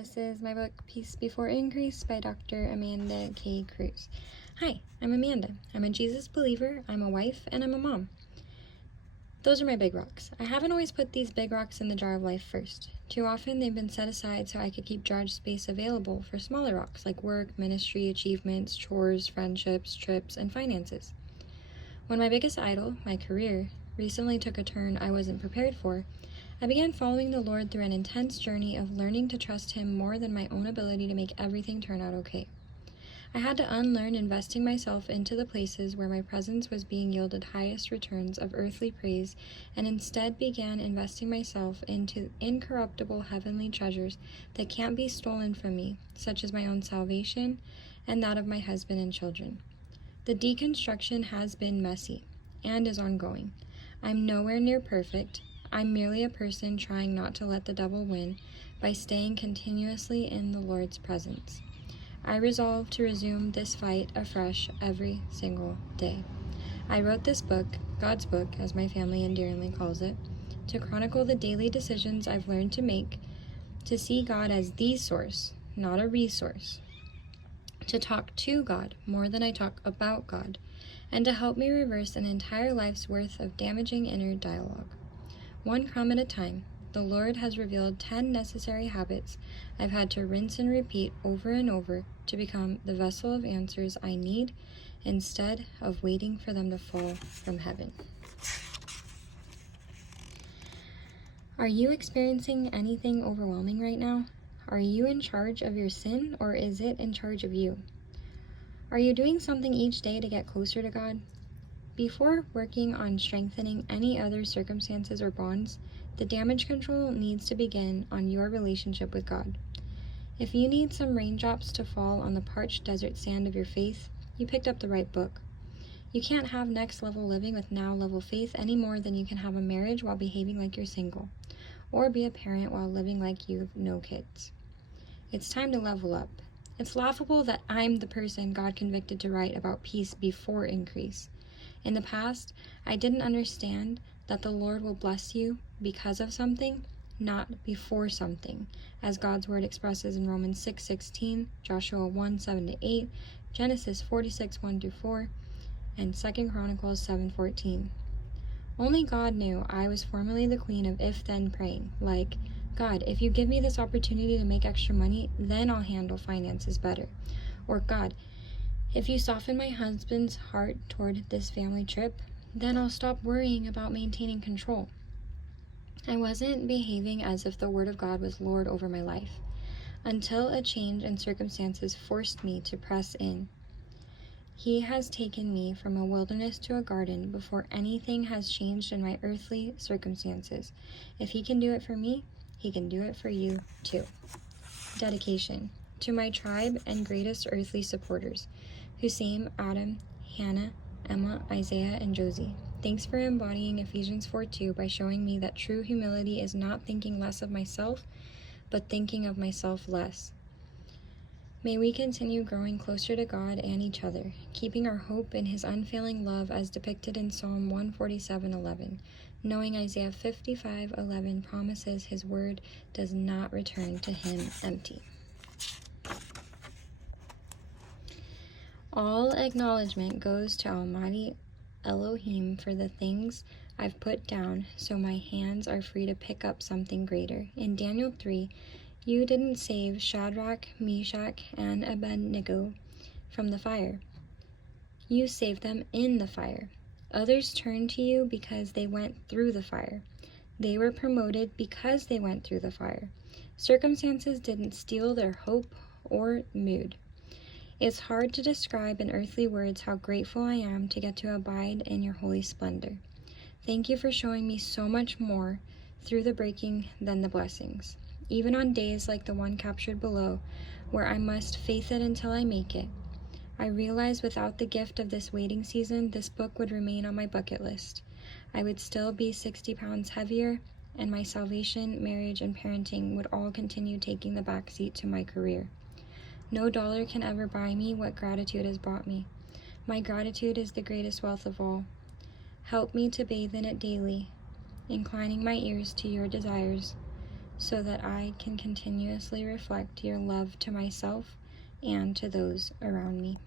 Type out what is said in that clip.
This is my book, Peace Before Increase by Dr. Amanda Kay Cruz. Hi, I'm Amanda. I'm a Jesus believer, I'm a wife, and I'm a mom. Those are my big rocks. I haven't always put these big rocks in the jar of life first. Too often they've been set aside so I could keep jar space available for smaller rocks like work, ministry, achievements, chores, friendships, trips, and finances. When my biggest idol, my career, recently took a turn I wasn't prepared for, I began following the Lord through an intense journey of learning to trust Him more than my own ability to make everything turn out okay. I had to unlearn investing myself into the places where my presence was being yielded highest returns of earthly praise, and instead began investing myself into incorruptible heavenly treasures that can't be stolen from me, such as my own salvation and that of my husband and children. The deconstruction has been messy and is ongoing. I'm nowhere near perfect. I'm merely a person trying not to let the devil win by staying continuously in the Lord's presence. I resolve to resume this fight afresh every single day. I wrote this book, God's book, as my family endearingly calls it, to chronicle the daily decisions I've learned to make, to see God as the source, not a resource, to talk to God more than I talk about God, and to help me reverse an entire life's worth of damaging inner dialogue. One crumb at a time, the Lord has revealed 10 necessary habits I've had to rinse and repeat over and over to become the vessel of answers I need instead of waiting for them to fall from heaven. Are you experiencing anything overwhelming right now? Are you in charge of your sin, or is it in charge of you? Are you doing something each day to get closer to God? Before working on strengthening any other circumstances or bonds, the damage control needs to begin on your relationship with God. If you need some raindrops to fall on the parched desert sand of your faith, you picked up the right book. You can't have next level living with now level faith any more than you can have a marriage while behaving like you're single, or be a parent while living like you have no kids. It's time to level up. It's laughable that I'm the person God convicted to write about peace before increase. In the past, I didn't understand that the Lord will bless you because of something, not before something, as God's word expresses in Romans 6:16, Joshua 1:7-8, Genesis 46:1-4, and 2 Chronicles 7:14. Only God knew I was formerly the queen of if-then praying, like, God, if you give me this opportunity to make extra money, then I'll handle finances better. Or, God, if you soften my husband's heart toward this family trip, then I'll stop worrying about maintaining control. I wasn't behaving as if the Word of God was Lord over my life, until a change in circumstances forced me to press in. He has taken me from a wilderness to a garden before anything has changed in my earthly circumstances. If He can do it for me, He can do it for you too. Dedication. To my tribe and greatest earthly supporters, Hussein, Adam, Hannah, Emma, Isaiah, and Josie. Thanks for embodying Ephesians 4:2 by showing me that true humility is not thinking less of myself, but thinking of myself less. May we continue growing closer to God and each other, keeping our hope in His unfailing love as depicted in Psalm 147:11, knowing Isaiah 55:11 promises His word does not return to Him empty. All acknowledgement goes to Almighty Elohim for the things I've put down, so my hands are free to pick up something greater. In Daniel 3, you didn't save Shadrach, Meshach, and Abednego from the fire. You saved them in the fire. Others turned to you because they went through the fire. They were promoted because they went through the fire. Circumstances didn't steal their hope or mood. It's hard to describe in earthly words how grateful I am to get to abide in your holy splendor. Thank you for showing me so much more through the breaking than the blessings. Even on days like the one captured below, where I must faith it until I make it, I realize without the gift of this waiting season, this book would remain on my bucket list. I would still be 60 pounds heavier, and my salvation, marriage, and parenting would all continue taking the back seat to my career. No dollar can ever buy me what gratitude has bought me. My gratitude is the greatest wealth of all. Help me to bathe in it daily, inclining my ears to your desires, so that I can continuously reflect your love to myself and to those around me.